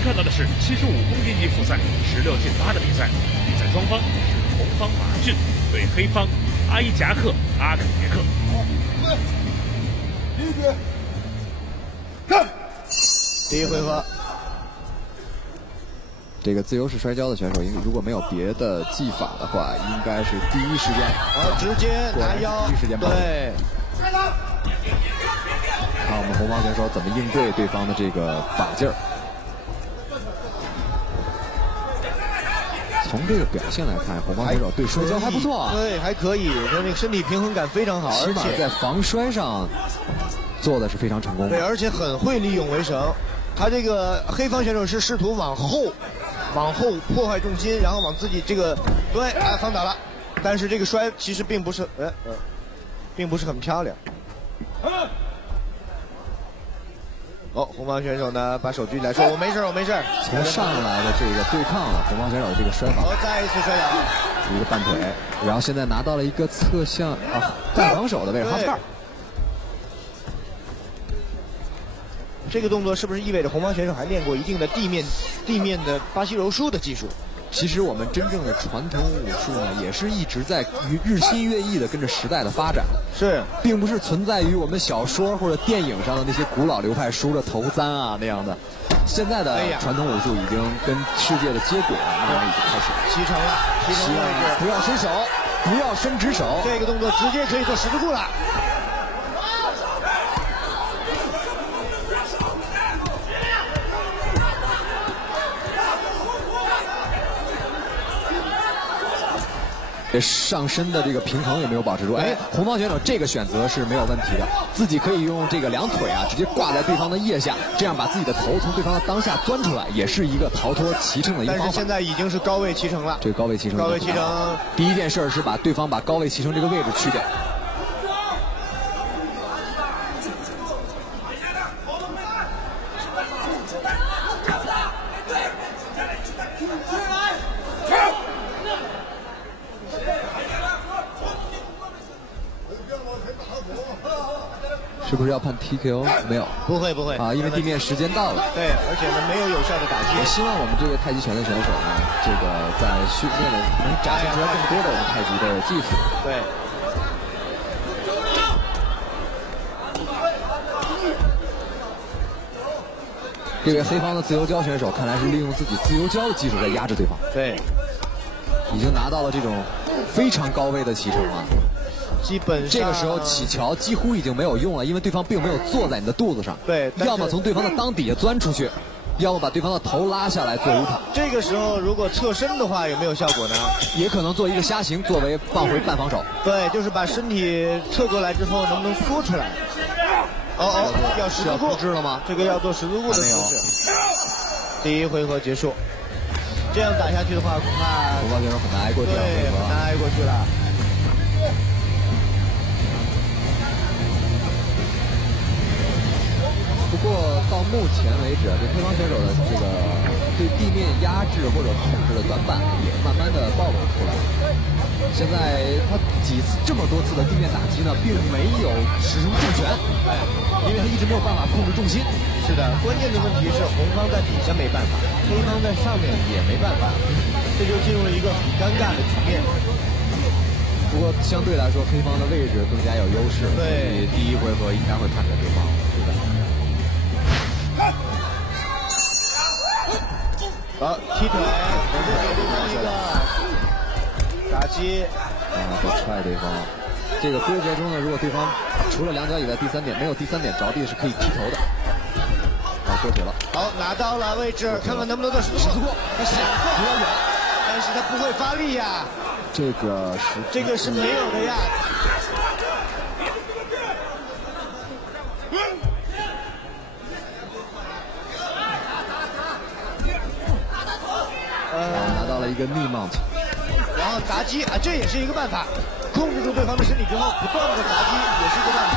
您看到的是75公斤级复赛16进8的比赛，比赛双方是红方马俊对黑方阿伊夹克阿坎杰克。好，预备，立举，看。第一回合，这个自由式摔跤的选手，如果没有别的技法的话，应该是第一时间，直接拿腰，第一时间对。看我们红方选手怎么应对对方的这个把劲儿。从这个表现来看，红方选手对摔跤还不错啊，对，还可以，他那个身体平衡感非常好，起码在防摔上做的是非常成功的。对，而且很会利用围绳。他这个黑方选手是试图往后破坏重心，然后往自己这个对放倒了，但是这个摔其实并不是并不是很漂亮。哦，红方选手呢把手举起来说：“我没事，我没事。”从上来的这个对抗了红方选手的这个摔法，再一次摔倒，一个半腿，然后现在拿到了一个侧向半防守的位置，哈斯盖。这个动作是不是意味着红方选手还练过一定的地面的巴西柔术的技术？其实我们真正的传统武术呢，也是一直在日新月异的跟着时代的发展，是，并不是存在于我们小说或者电影上的那些古老流派梳着头簪啊那样的。现在的传统武术已经跟世界的接轨了，慢慢已经开始齐成了，齐成了，不要伸手，不要伸直手，这个动作直接可以做十字固了。上身的这个平衡也没有保持住，红方选手这个选择是没有问题的，自己可以用这个两腿直接挂在对方的腋下，这样把自己的头从对方的裆下钻出来，也是一个逃脱骑乘的一个方法。但是现在已经是高位骑乘了，这个高位骑乘，第一件事是把对方把高位骑乘这个位置去掉。是不是要判 TKO？ 没有，不会啊，因为地面时间到了。对，而且呢没有有效的打击。我希望我们这位太极拳的选手呢，这个在训练里能展现出来更多的我们太极的技术。对。这位黑方的自由跤选手看来是利用自己自由跤的技术在压制对方。对，已经拿到了这种非常高位的骑乘了。基本上这个时候起桥几乎已经没有用了，因为对方并没有坐在你的肚子上。对，要么从对方的裆底下钻出去，要么把对方的头拉下来做五塔。这个时候如果侧身的话，有没有效果呢？也可能做一个虾形，作为放回半防守。对，就是把身体侧过来之后，能不能缩出来？要十字固知了吗？这个要做十字固的姿势。第一回合结束，这样打下去的话，恐怕红方选手很难挨过这样回合，很难挨过去了。不过到目前为止这黑方选手的这个对地面压制或者控制的短板也慢慢的暴露出来。现在他这么多次的地面打击呢，并没有使出重拳，因为他一直没有办法控制重心。是的，关键的问题是红方在底下没办法，黑方在上面也没办法，这就进入了一个很尴尬的局面。不过相对来说，黑方的位置更加有优势，所以第一回合应该会判给对方。是的。好，踢腿，我就给对方一个打击，再踹对方。这个规则中呢，如果对方除了两脚以外第三点没有第三点着地，是可以踢头的。好，过去了。好，拿到了位置，看看能不能做十字固。他想比较远，但是他不会发力呀。这个是没有的呀。拿到了一个逆 mount， 然后砸击这也是一个办法，控制住对方的身体之后，不断的砸击也是一个办法。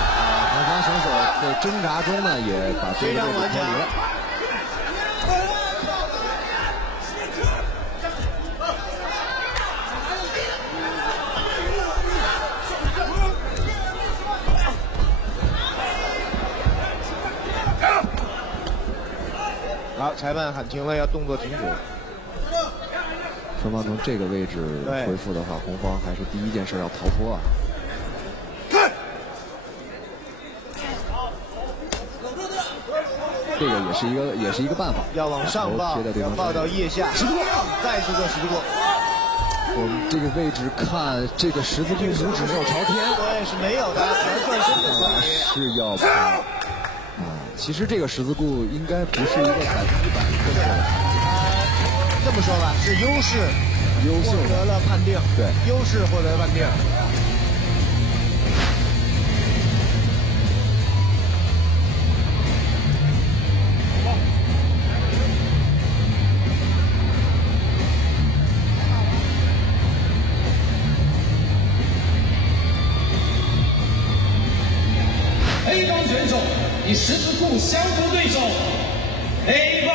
红方选手在挣扎中呢，也把对方脱离了。好，裁判喊停了，要动作停止。双方从这个位置回复的话，红方还是第一件事要逃脱啊。这个也是一个办法，要往上抱，要抱到腋下，十字固，再次做十字固。我们这个位置看，这个十字固拇指没有朝天，对，是没有的，全转身的所以是要跑。其实这个十字固应该不是一个100%正确的。这么说吧，是优势获得了判定，对，优势获得判定。黑方选手以十字固降服对手，黑方。